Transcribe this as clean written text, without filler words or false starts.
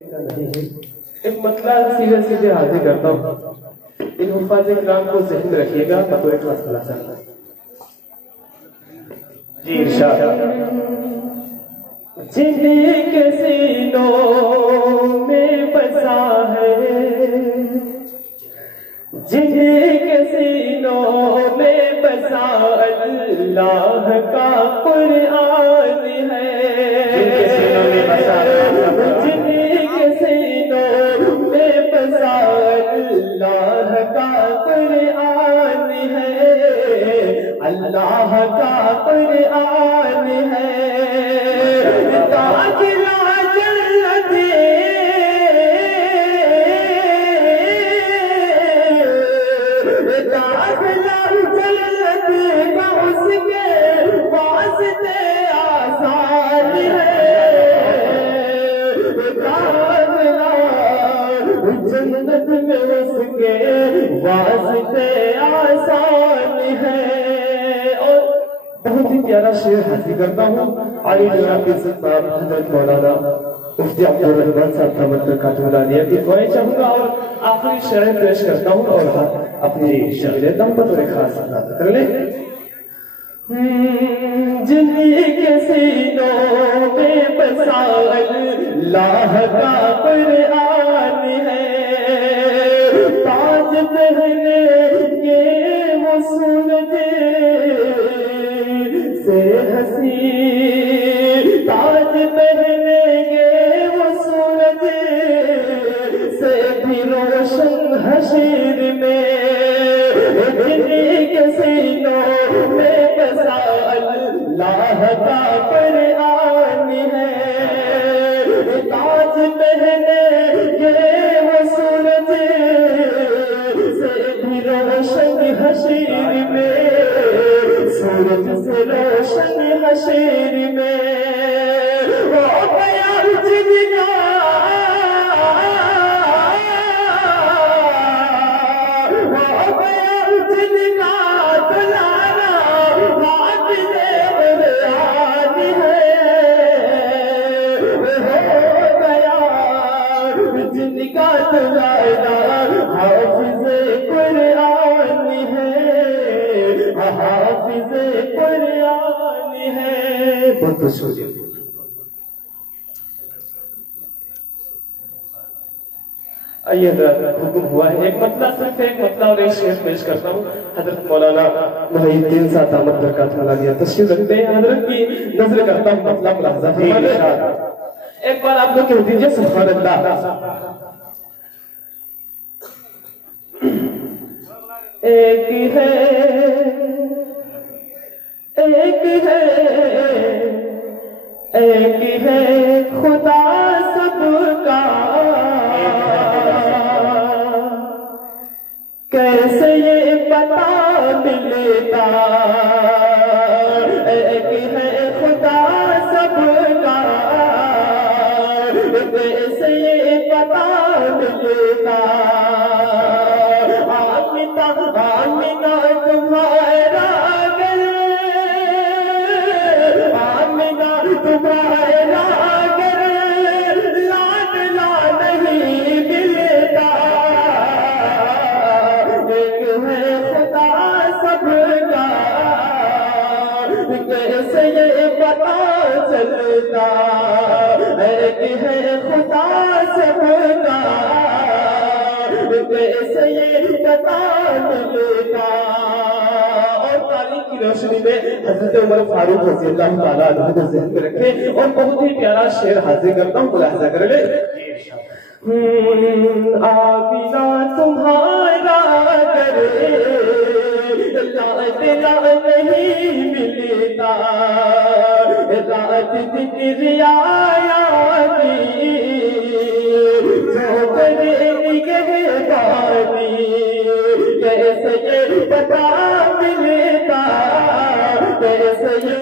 ایک مطلب سیدھے سیدھے حاضر کرتا ہوں، ان حفاظ کرام کو ذہن میں رکھیے گا بطور خاص خلاصہ۔ جی ارشاد۔ جن کے سینوں میں بسا ہے، جن کے سینوں میں بسا اللہ کا قرآن ہے، جن کے سینوں میں بسا اللہ کا قرآن ہے، اللہ کا قرآن ہے، جنت میں اس کے واسطے آسان ہے۔ اور بہت ہی پیارا شعر حاصل کرتا ہوں، علی جناب کے صاحب حضرت مولانا مفتی عبد الرحمان صاحب دامت برکاتہ العالیہ کی دعائیں چاہوں گا، اور آخری شعر پیش کرتا ہوں اور اپنی شعر لیتا ہوں بطور خاص ادا کر لیں۔ جن کے سینوں میں بسا اللہ کا قرآن ہے، تاج پہنے کے وہ سورج سے ہنسی، تاج پہنے کے وہ سورج سے بھی روشن حشر میں، جن کے سینوں میں بسا اللہ کا قرآن ہے، تاج پہنے کے وہ سورج سے بھی روشن حشر میں، سورج سے روشن حشر میں، وہ گیا جن کا، وہ گیا جن کا دلانا حافظ قرآن ہے، ہو گیا جن کا دلانا حافظ قرآن ہے، حافظ قرآن ہے۔ بہت بہت شکریہ۔ آئیے حضرات، حکم ہوا ہے ایک مطلع، صرف ایک مطلع اور ایک شعر پیش کرتا ہوں۔ حضرت مولانا محی الدین صاحب دامت برکاتہ العالیہ تشریف رکھتے ہیں، حضرت کی نظر کرتا ہوں، مطلع ملاحظہ فرمائیں۔ ایک بار آپ لوگ کہہ دیجئے سبحان اللہ۔ ایک ہے، ایک ہے، ایک ہے خدا سب کا، کیسے یہ پتا ملتا، ایک ہے خدا سب کا، کیسے یہ پتا ملتا، آمینہ تمہارا گھر، آمینہ تمہارا گھر، لاڈلا نہیں ملتا، ایک ہے خدا سب کا، کیسے یہ پتا چلتا، ایک ہے خدا سب کا، کیسے یہ پتا ملتا۔ اور تاریخ کی روشنی میں حضرت عمر فاروق رضی اللہ تعالیٰ عنہ کو ذہن میں رکھے، اور بہت ہی پیارا شعر حاضر کرتا ہوں، ملاحظہ کر لیں۔ آمینہ تمہارا گھر، لاڈلا نہیں ملتا، رات دن رعایا کی جو کرے نگہبانی، کیسے یہ پتا ملتا، کیسے یہ